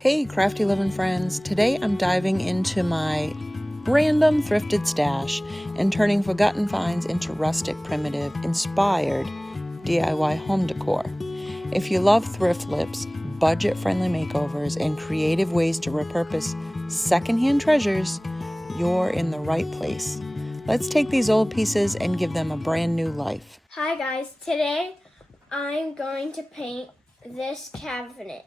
Hey crafty living friends, today I'm diving into my random thrifted stash and turning forgotten finds into rustic, primitive, inspired DIY home decor. If you love thrift lips, budget-friendly makeovers, and creative ways to repurpose secondhand treasures, you're in the right place. Let's take these old pieces and give them a brand new life. Hi guys, today I'm going to paint this cabinet.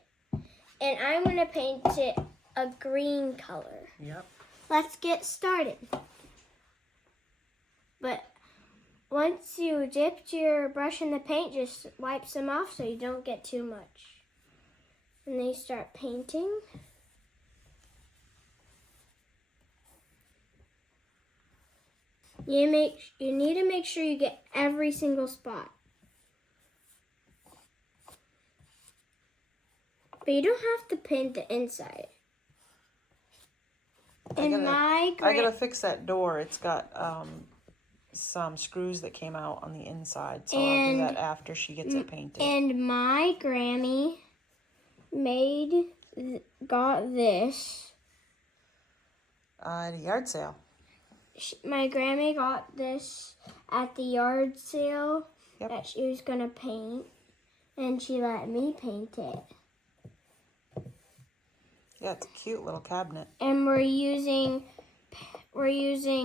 And I'm going to paint it a green color. Yep. Let's get started. But once you dipped your brush in the paint, just wipe some off so you don't get too much. And then you start painting. You need to make sure you get every single spot. But you don't have to paint the inside. I gotta fix that door. It's got some screws that came out on the inside, so I'll do that after she gets it painted. And my Grammy got this. At a yard sale. My Grammy got this at the yard sale that she was gonna paint, and she let me paint it. Yeah, it's a cute little cabinet. And we're using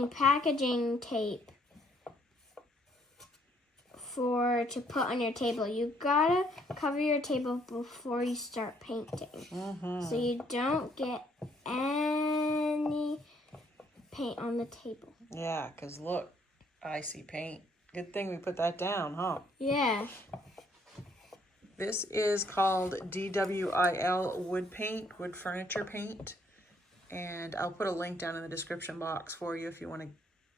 packaging tape to put on your table. You gotta cover your table before you start painting, so you don't get any paint on the table. Yeah, because look, I see paint. Good thing we put that down, huh? Yeah. This is called DWIL wood paint, wood furniture paint. And I'll put a link down in the description box for you if you want to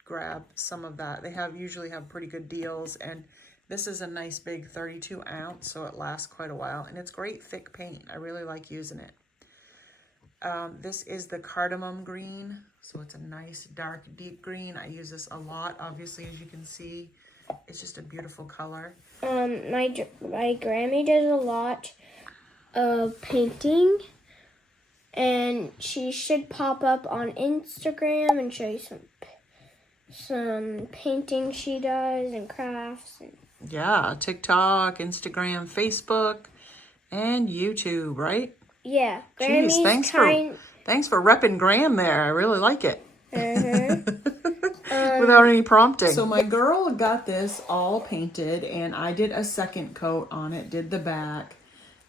grab some of that. They usually have pretty good deals, and this is a nice big 32 ounce, so it lasts quite a while. And it's great thick paint. I really like using it. This is the cardamom green, so it's a nice dark deep green. I use this a lot, obviously, as you can see. It's just a beautiful color. My Grammy does a lot of painting, and she should pop up on Instagram and show you some painting she does and crafts. Yeah, TikTok, Instagram, Facebook, and YouTube, right? Yeah. Jeez, thanks for repping Graham there. I really like it. Without any prompting. So my girl got this all painted, and I did a second coat on it, did the back,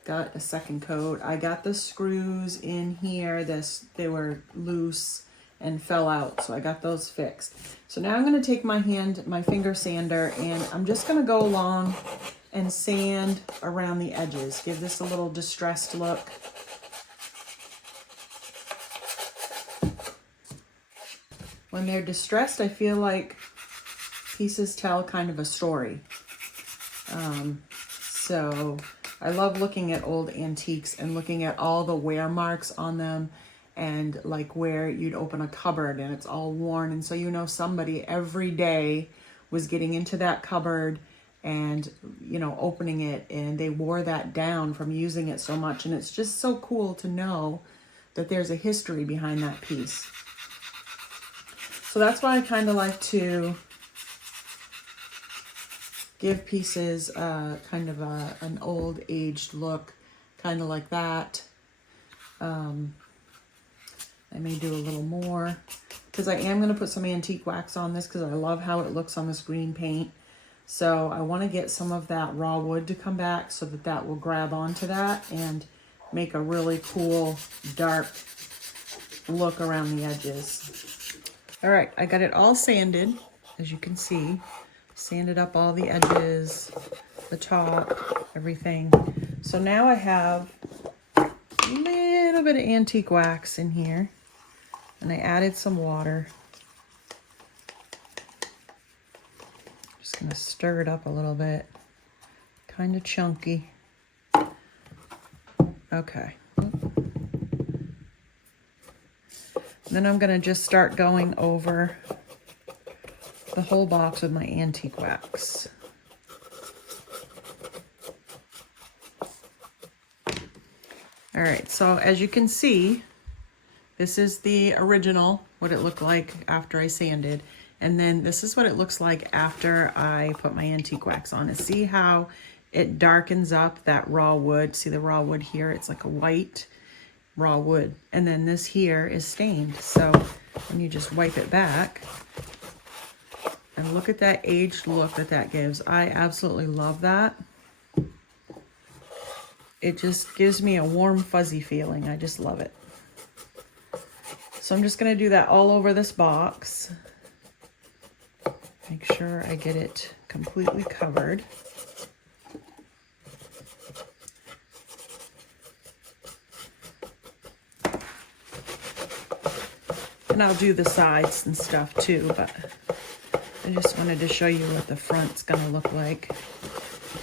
got a second coat. I got the screws in here. They were loose and fell out, so I got those fixed. So now I'm going to take my finger sander, and I'm just going to go along and sand around the edges. Give this a little distressed look. When they're distressed, I feel like pieces tell kind of a story. So I love looking at old antiques and looking at all the wear marks on them, and like where you'd open a cupboard and it's all worn. And so you know somebody every day was getting into that cupboard and, you know, opening it, and they wore that down from using it so much. And it's just so cool to know that there's a history behind that piece. So that's why I kind of like to give pieces kind of an old aged look, kind of like that. I may do a little more because I am going to put some antique wax on this because I love how it looks on this green paint. So I want to get some of that raw wood to come back so that will grab onto that and make a really cool dark look around the edges. All right, I got it all sanded, as you can see. Sanded up all the edges, the top, everything. So now I have a little bit of antique wax in here, and I added some water. Just gonna stir it up a little bit, kind of chunky. Okay. Then I'm going to just start going over the whole box with my antique wax. All right, so as you can see, this is the original, what it looked like after I sanded. And then this is what it looks like after I put my antique wax on. And see how it darkens up that raw wood? See the raw wood here? It's like a white raw wood. And then this here is stained. So when you just wipe it back, and look at that aged look that that gives. I absolutely love that. It just gives me a warm, fuzzy feeling. I just love it. So I'm just going to do that all over this box. Make sure I get it completely covered. And I'll do the sides and stuff too, but I just wanted to show you what the front's going to look like.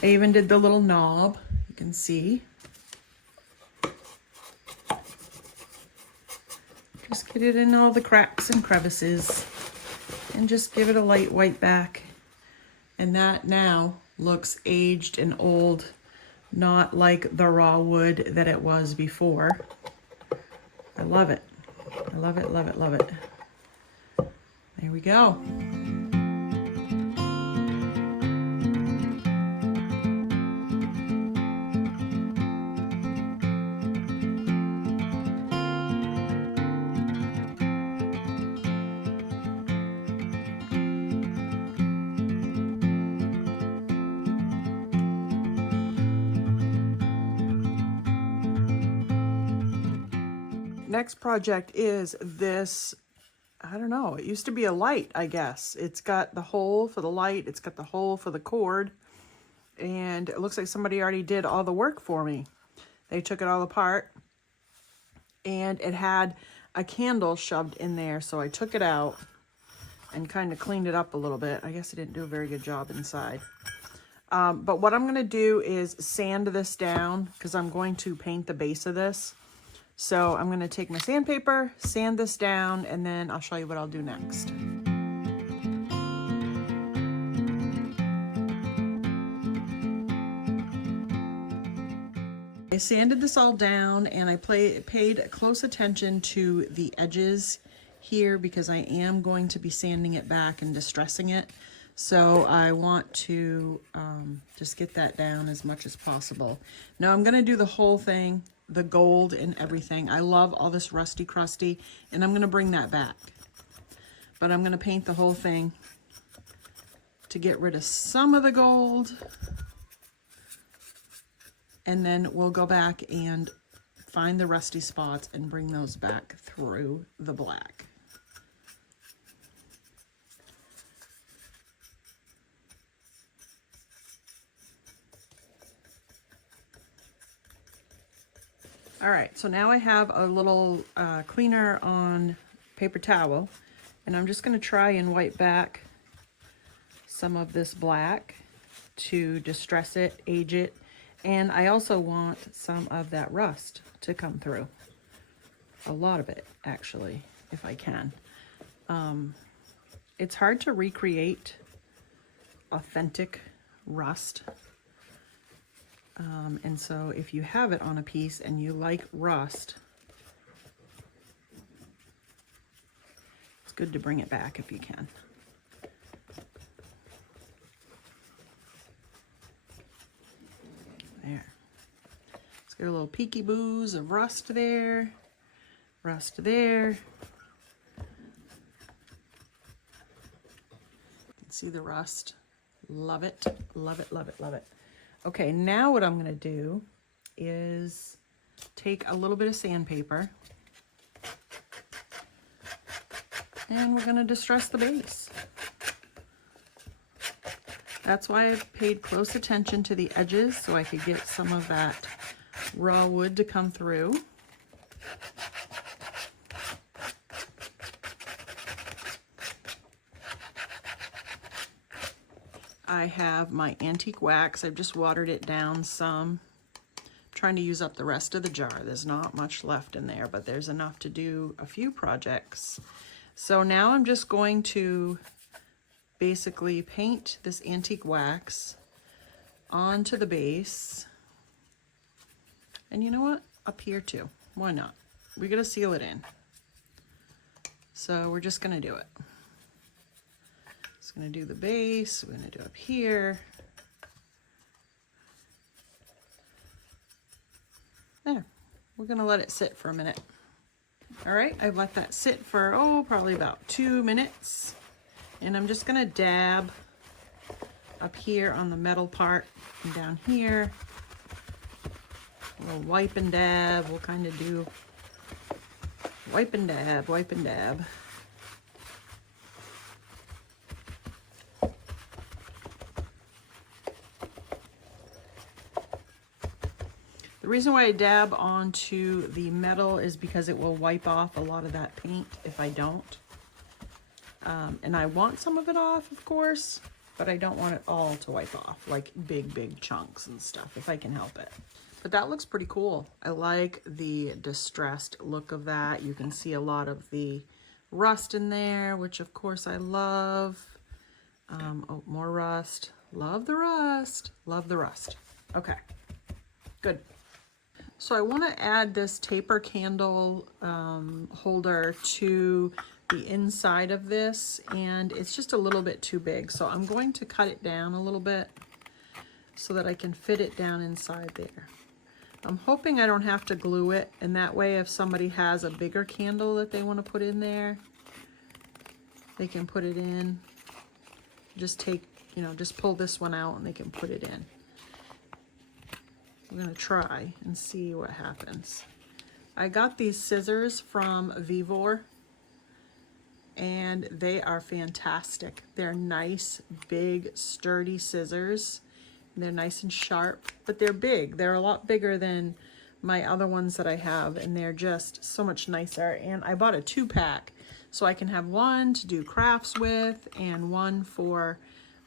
I even did the little knob, you can see. Just get it in all the cracks and crevices and just give it a light white back. And that now looks aged and old, not like the raw wood that it was before. I love it. I love it, love it, love it. There we go. Next project is this, I don't know, it used to be a light, I guess. It's got the hole for the light, it's got the hole for the cord, and it looks like somebody already did all the work for me. They took it all apart, and it had a candle shoved in there, so I took it out and kind of cleaned it up a little bit. I guess I didn't do a very good job inside. But what I'm going to do is sand this down, because I'm going to paint the base of this. So I'm going to take my sandpaper, sand this down, and then I'll show you what I'll do next. I sanded this all down, and I paid close attention to the edges here because I am going to be sanding it back and distressing it. So I want to just get that down as much as possible. Now I'm going to do the whole thing, the gold and everything. I love all this rusty crusty, and I'm going to bring that back. But I'm going to paint the whole thing to get rid of some of the gold. And then we'll go back and find the rusty spots and bring those back through the black. All right, so now I have a little cleaner on paper towel, and I'm just going to try and wipe back some of this black to distress it, age it, and I also want some of that rust to come through. A lot of it, actually, if I can. It's hard to recreate authentic rust. And so if you have it on a piece and you like rust, it's good to bring it back if you can. There. Let's get a little peeky-boos of rust there, rust there. You can see the rust. Love it, love it, love it, love it. Okay, now what I'm going to do is take a little bit of sandpaper, and we're going to distress the base. That's why I paid close attention to the edges, so I could get some of that raw wood to come through. I have my antique wax. I've just watered it down some. I'm trying to use up the rest of the jar. There's not much left in there, but there's enough to do a few projects. So now I'm just going to basically paint this antique wax onto the base. And you know what? up here too. Why not? We're gonna seal it in. So we're just gonna do it. Just gonna do the base, we're gonna do up here. There, we're gonna let it sit for a minute. All right, I've let that sit for, oh, probably about 2 minutes. And I'm just gonna dab up here on the metal part and down here. We'll wipe and dab, we'll kind of do wipe and dab, wipe and dab. The reason why I dab onto the metal is because it will wipe off a lot of that paint if I don't. And I want some of it off, of course, but I don't want it all to wipe off, like big chunks and stuff, if I can help it. But that looks pretty cool. I like the distressed look of that. You can see a lot of the rust in there, which of course I love. Oh, more rust. Love the rust. Love the rust. Okay, good. So I want to add this taper candle holder to the inside of this, and it's just a little bit too big. So I'm going to cut it down a little bit so that I can fit it down inside there. I'm hoping I don't have to glue it, and that way if somebody has a bigger candle that they want to put in there, they can put it in. Just take, you know, just pull this one out and they can put it in. I'm gonna try and see what happens. I got these scissors from Vivor, and they are fantastic. They're nice, big, sturdy scissors. They're nice and sharp, but they're big. They're a lot bigger than my other ones that I have, and they're just so much nicer. And I bought a 2-pack, so I can have one to do crafts with and one for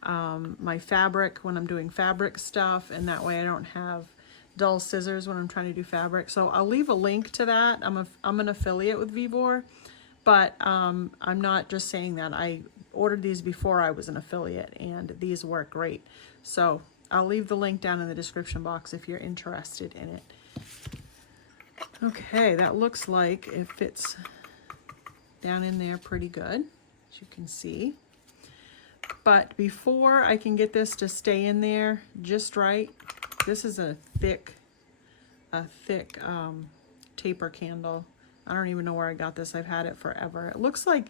my fabric when I'm doing fabric stuff, and that way I don't have dull scissors when I'm trying to do fabric. So I'll leave a link to that. I'm an affiliate with Vivor, but I'm not just saying that. I ordered these before I was an affiliate, and these work great. So I'll leave the link down in the description box if you're interested in it. Okay, that looks like it fits down in there pretty good, as you can see. But before I can get this to stay in there just right, this is a thick taper candle. I don't even know where I got this. I've had it forever. It looks like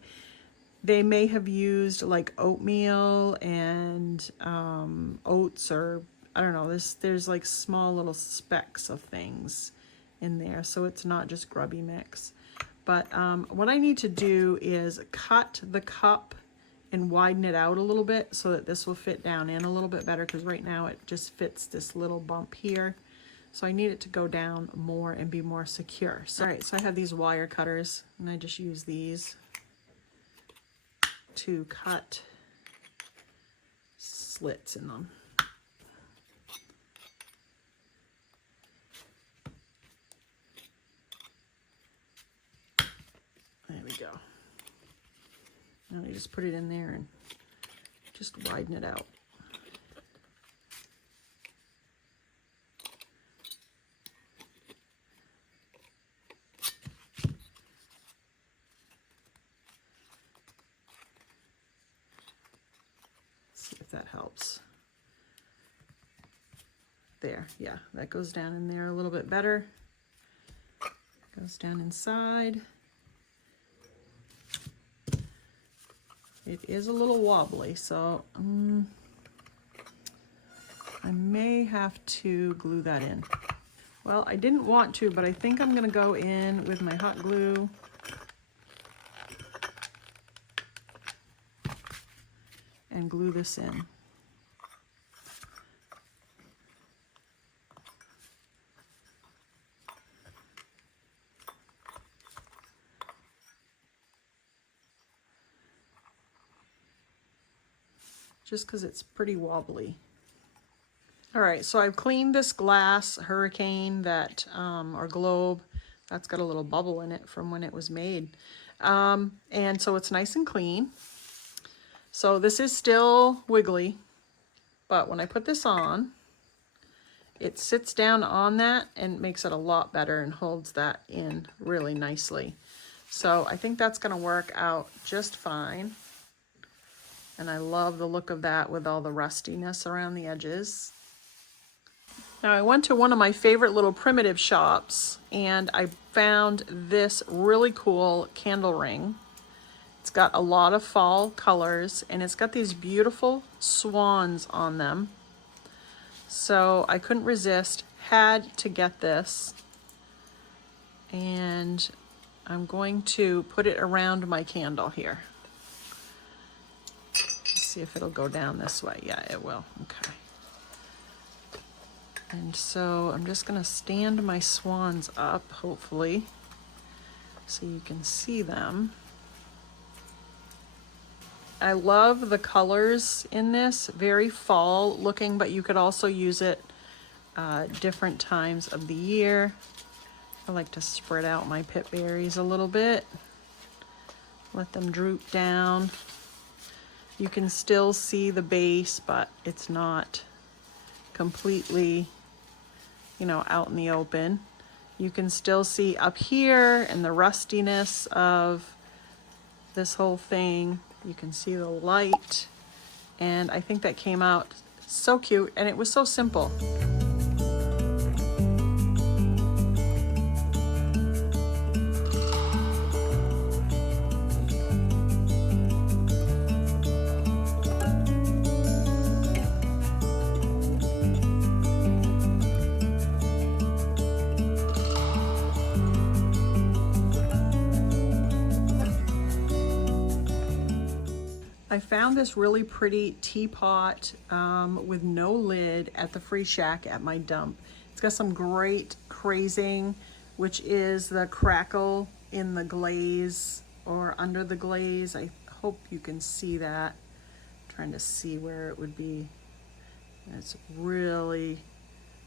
they may have used like oatmeal and oats, or I don't know. There's like small little specks of things in there, so it's not just grubby mix. But what I need to do is cut the cup and widen it out a little bit so that this will fit down in a little bit better, because right now it just fits this little bump here. So I need it to go down more and be more secure. So, all right, so I have these wire cutters, and I just use these to cut slits in them. There we go. Now I just put it in there and just widen it out. See if that helps. There, yeah, that goes down in there a little bit better. Goes down inside. It is a little wobbly, so I may have to glue that in. Well, I didn't want to, but I think I'm gonna go in with my hot glue and glue this in. Just because it's pretty wobbly. All right, so I've cleaned this glass hurricane that, or globe, that's got a little bubble in it from when it was made. And so it's nice and clean. So this is still wiggly, but when I put this on, it sits down on that and makes it a lot better and holds that in really nicely. So I think that's going to work out just fine. And I love the look of that with all the rustiness around the edges. Now I went to one of my favorite little primitive shops and I found this really cool candle ring. It's got a lot of fall colors and it's got these beautiful swans on them. So I couldn't resist, had to get this. And I'm going to put it around my candle here. Let's see if it'll go down this way. Yeah, it will. Okay. And so I'm just going to stand my swans up, hopefully, so you can see them. I love the colors in this, very fall looking, but you could also use it different times of the year. I like to spread out my pip berries a little bit, let them droop down. You can still see the base, but it's not completely, you know, out in the open. You can still see up here and the rustiness of this whole thing. You can see the light, and I think that came out so cute, and it was so simple. I found this really pretty teapot with no lid at the Free Shack at my dump. It's got some great crazing, which is the crackle in the glaze or under the glaze. I hope you can see that. I'm trying to see where it would be. It's really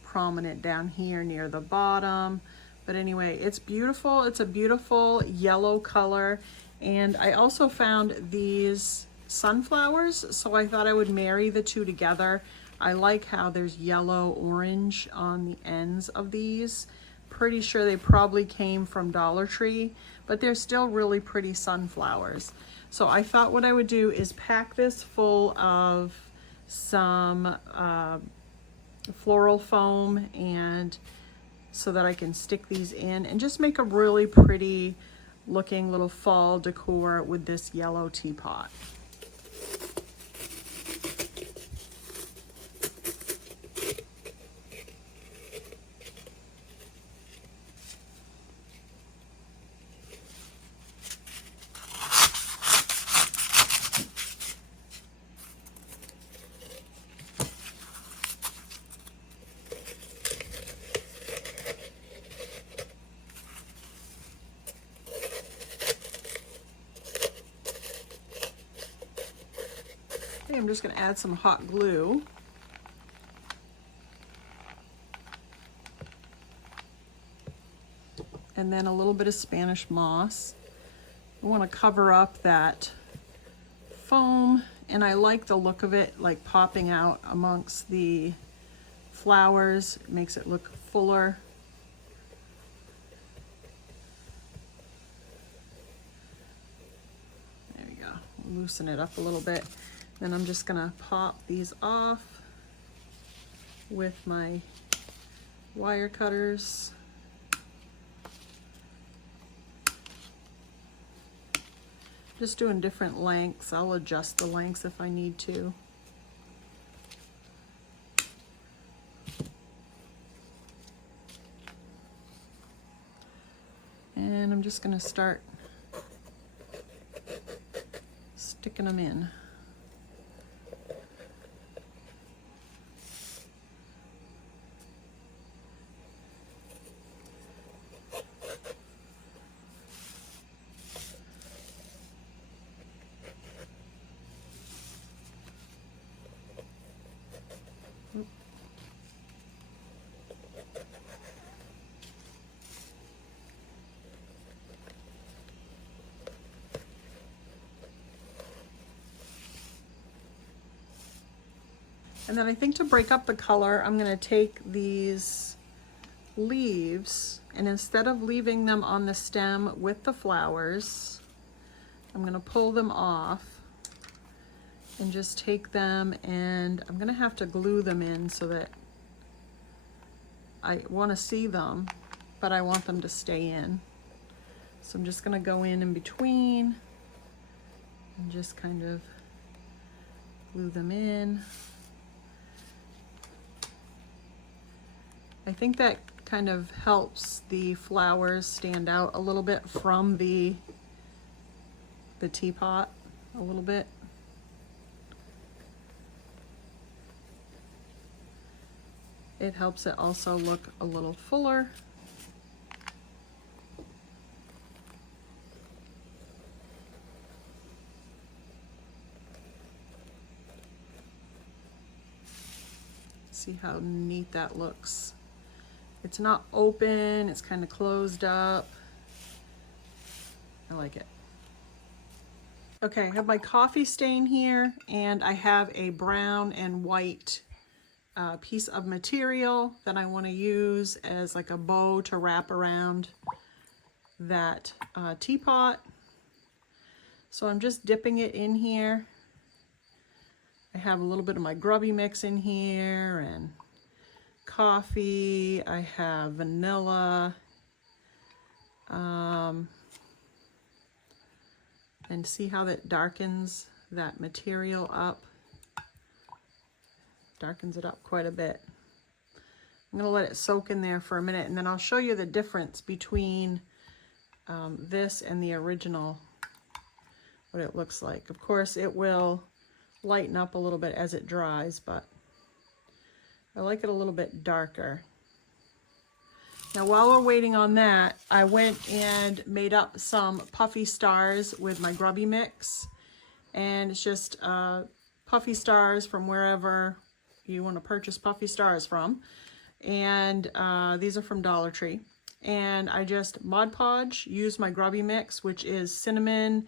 prominent down here near the bottom. But anyway, it's beautiful. It's a beautiful yellow color. And I also found these sunflowers, so I thought I would marry the two together. I like how there's yellow orange on the ends of these. Pretty sure they probably came from Dollar Tree, but they're still really pretty sunflowers. So I thought what I would do is pack this full of some floral foam, and so that I can stick these in and just make a really pretty looking little fall decor with this yellow teapot. I'm just going to add some hot glue. And then a little bit of Spanish moss. I want to cover up that foam, and I like the look of it, like popping out amongst the flowers. It makes it look fuller. There we go. Loosen it up a little bit. Then I'm just gonna pop these off with my wire cutters. Just doing different lengths. I'll adjust the lengths if I need to. And I'm just gonna start sticking them in. And then I think to break up the color, I'm gonna take these leaves, and instead of leaving them on the stem with the flowers, I'm gonna pull them off and just take them, and I'm gonna have to glue them in so that I wanna see them, but I want them to stay in. So I'm just gonna go in between and just kind of glue them in. I think that kind of helps the flowers stand out a little bit from the teapot a little bit. It helps it also look a little fuller. See how neat that looks. It's not open, it's kind of closed up. I like it. Okay, I have my coffee stain here, and I have a brown and white piece of material that I want to use as like a bow to wrap around that teapot. So I'm just dipping it in here. I have a little bit of my grubby mix in here, and coffee. I have vanilla. And see how that darkens that material up. Darkens it up quite a bit. I'm going to let it soak in there for a minute, and then I'll show you the difference between this and the original, what it looks like. Of course, it will lighten up a little bit as it dries, but I like it a little bit darker. Now, while we're waiting on that, I went and made up some puffy stars with my grubby mix, and it's just puffy stars from wherever you want to purchase puffy stars from, and these are from Dollar Tree. And I just Mod Podge, use my grubby mix, which is cinnamon,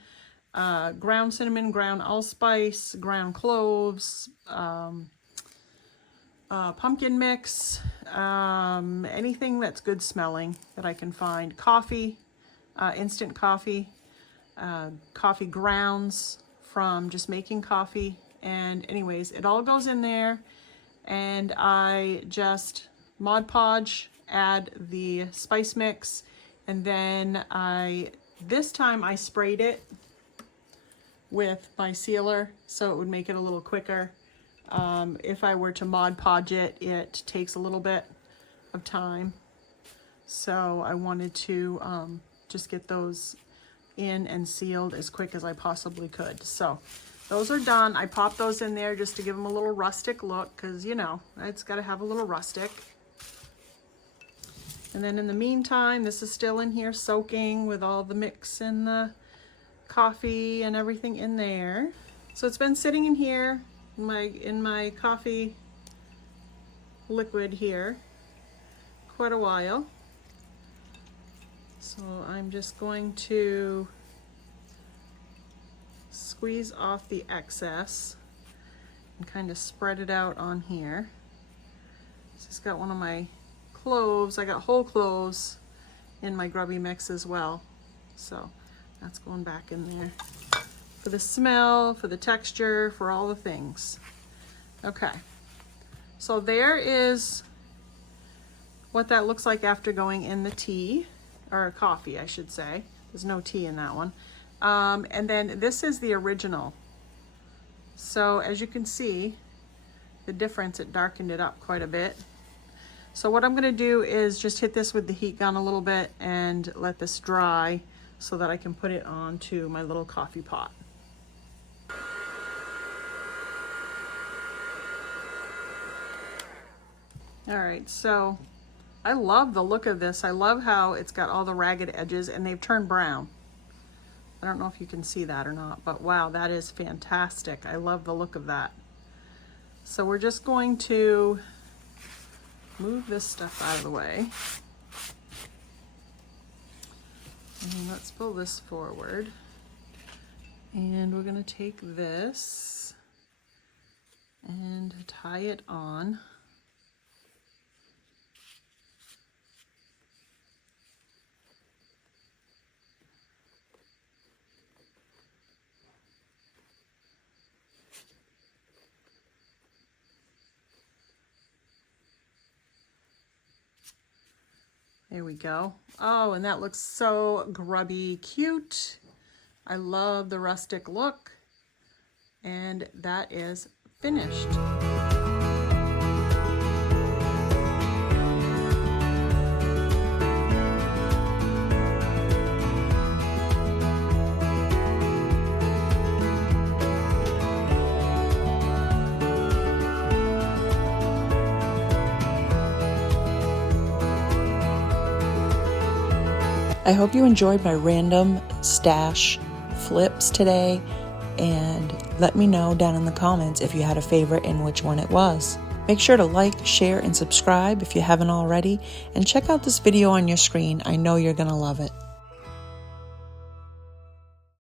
ground allspice, ground cloves, pumpkin mix, anything that's good smelling that I can find. Coffee, instant coffee, coffee grounds from just making coffee. And anyways, it all goes in there, and I just Mod Podge, add the spice mix, and then this time I sprayed it with my sealer so it would make it a little quicker. If I were to Mod Podge it, it takes a little bit of time. So I wanted to just get those in and sealed as quick as I possibly could. So those are done. I popped those in there just to give them a little rustic look, because you know, it's got to have a little rustic. And then in the meantime, this is still in here soaking with all the mix and the coffee and everything in there. So it's been sitting in here in my coffee liquid here quite a while. So I'm just going to squeeze off the excess and kind of spread it out on here. Just got one of my cloves. I got whole cloves in my grubby mix as well. So that's going back in there for the smell, for the texture, for all the things. Okay, so there is what that looks like after going in the tea, or coffee, I should say. There's no tea in that one. And then this is the original. So as you can see, the difference, it darkened it up quite a bit. So what I'm going to do is just hit this with the heat gun a little bit and let this dry so that I can put it onto my little coffee pot. All right, so I love the look of this. I love how it's got all the ragged edges and they've turned brown. I don't know if you can see that or not, but wow, that is fantastic. I love the look of that. So we're just going to move this stuff out of the way. And let's pull this forward. And we're going to take this and tie it on. There we go. Oh, and that looks so grubby cute. I love the rustic look. And that is finished. I hope you enjoyed my random stash flips today, and let me know down in the comments if you had a favorite and which one it was. Make sure to like, share, and subscribe if you haven't already, and check out this video on your screen. I know you're gonna love it.